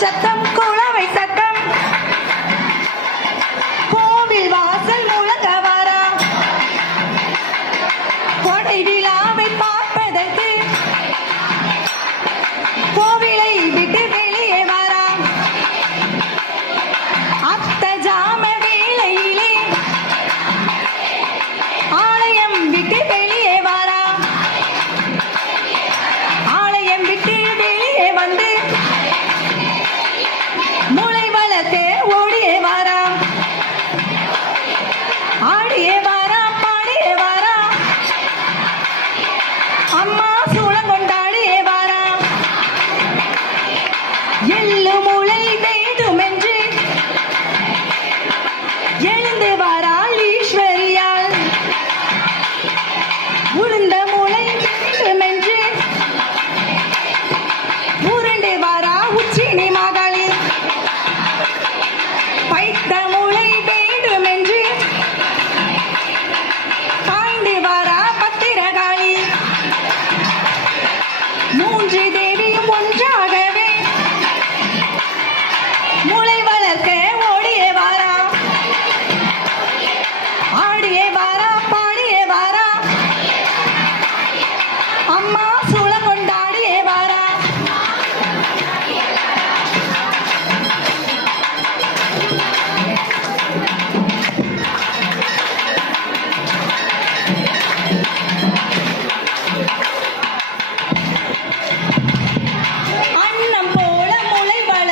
சத்தம் குளவை சத்தம் கோவில் வாசல் முழங்க வாரா கொடை விழாவை பார்ப்பதற்கு கோவிலை விட்டு வெளியே வாரா அத்த ஜாம வேளையிலே ஆலயம் விட்டு வெளியே வாரா ஆலயம் விட்டு வெளியே வந்து மூளை வளர்த்தே ஓடியே வாரா ஆடியே வாரா பாடியே வாரா அம்மா சூளம் கொண்டாடியே வாரா